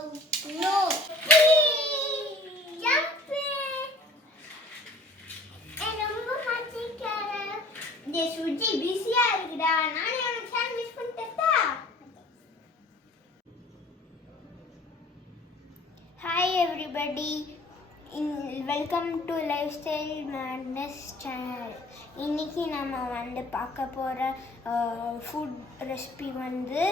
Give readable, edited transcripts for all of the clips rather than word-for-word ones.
No. Jump. ரொம்ப மாத்திக்கார. டே சுஜி பிஸியா இருக்குடா. நானே உனக்கு சாண்ட்விச் பண்ணி தரட்டா? Hi everybody. Welcome to Lifestyle Madness channel. இன்னைக்கு நம்ம வந்து பார்க்க போற ஃபுட் ரெசிபி வந்து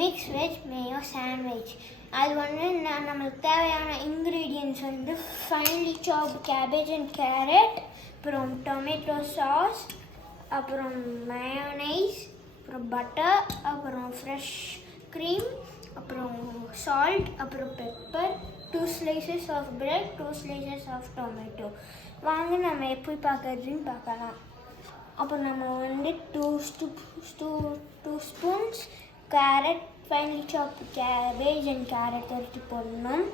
மிக்ஸ் வெஜ் மேயோ சாண்ட்விச். அது வந்து நமக்கு தேவையான இன்க்ரீடியன்ட்ஸ் வந்து finally soft cabbage and carrot, அப்புறம் டொமேட்டோ சாஸ், அப்புறம் மயோனைஸ், அப்புறம் பட்டர், அப்புறம் ஃப்ரெஷ் க்ரீம், அப்புறம் சால்ட், அப்புறம் pepper, 2 slices of bread, 2 slices of tomato. வாங்க நம்ம எப்படி பார்க்கறதுன்னு பார்க்கலாம். அப்புறம் நம்ம வந்து 2 spoons carrot, finally soft cabbage and carrot எடுத்து போடணும்.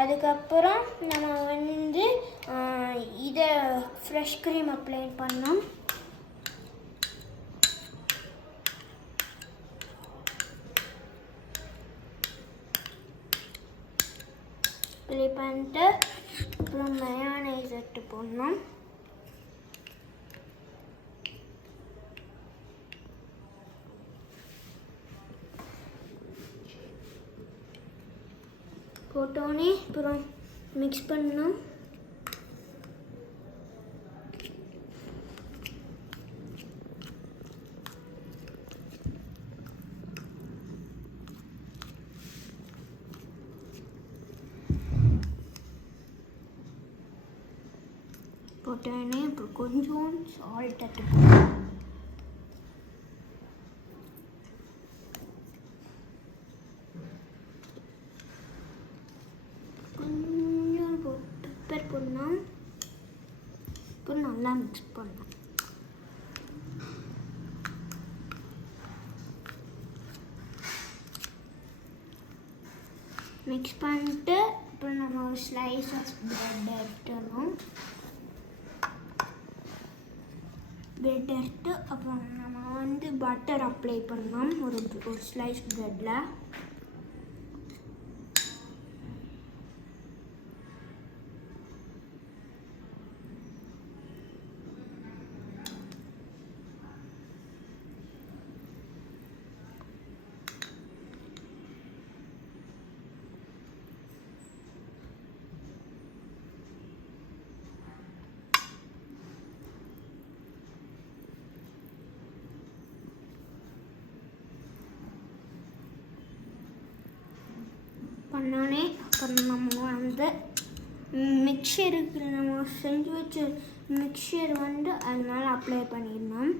அதுக்கப்புறம் நம்ம வந்து இதை ஃப்ரெஷ் க்ரீம் அப்ளை பண்ணோம். அப்ளை பண்ணிட்டு அப்புறம் மயோனைஸ் எடுத்து போடணும். போட்டோன்னே அப்புறம் மிக்ஸ் பண்ணணும். போட்டோன்னே அப்புறம் கொஞ்சம் சால்ட் எடுத்துக்கணும். கொஞ்சம் பெப்பர் போடணும். இப்போ நல்லா மிக்ஸ் பண்ணணும். மிக்ஸ் பண்ணிட்டு அப்புறம் நம்ம ஒரு ஸ்லைஸ் ஆஃப் பிரெட் எடுத்துடணும். பிரெட் எடுத்து அப்புறம் நம்ம வந்து பட்டர் அப்ளை பண்ணோம் ஒரு ஸ்லைஸ் பிரெட்டில். பண்ணோன்னே அப்புறம் நம்ம வந்து மிக்சருக்கு நம்ம செஞ்சு வச்ச மிக்சர் வந்து அதனால அப்ளை பண்ணிடணும்.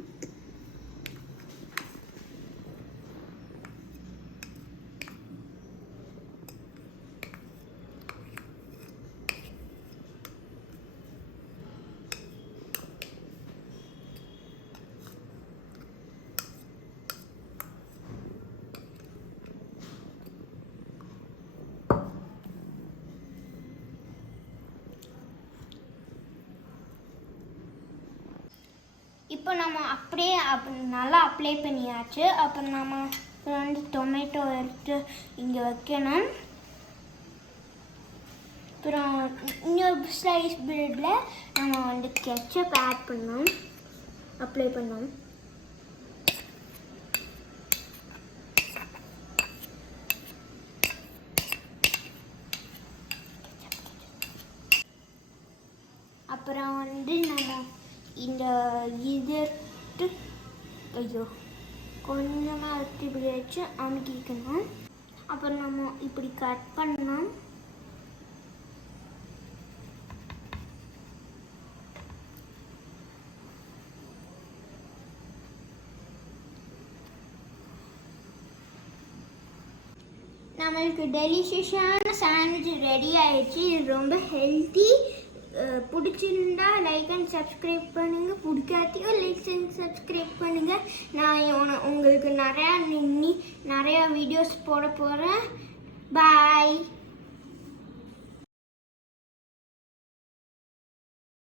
இப்போ நம்ம அப்படியே நல்லா அப்ளை பண்ணியாச்சு. அப்புறம் நம்ம வந்து டொமேட்டோ எடுத்து இங்கே வைக்கணும். அப்புறம் இன்னொரு ஸ்லைஸ் பிரெட்டில் நம்ம வந்து கெச்சப் ஆட் பண்ணோம், அப்ளை பண்ணோம். அப்புறம் வந்து நம்ம இந்த இது கொஞ்சமாக எடுத்து இப்படி வச்சு அமுக்கிக்கணும். அப்புறம் நம்ம இப்படி கட் பண்ணோம். நம்மளுக்கு டெலிஷியஸான சாண்ட்விச் ரெடி ஆயிடுச்சு. இது ரொம்ப ஹெல்த்தி. பிடிச்சிருந்தா லைக் அண்ட் சப்ஸ்கிரைப் பண்ணுங்கள். பிடிக்காட்டியும் லைக் அண்ட் சப்ஸ்கிரைப் பண்ணுங்கள். நான் உங்களுக்கு நிறையா வீடியோஸ் போட போகிறேன்.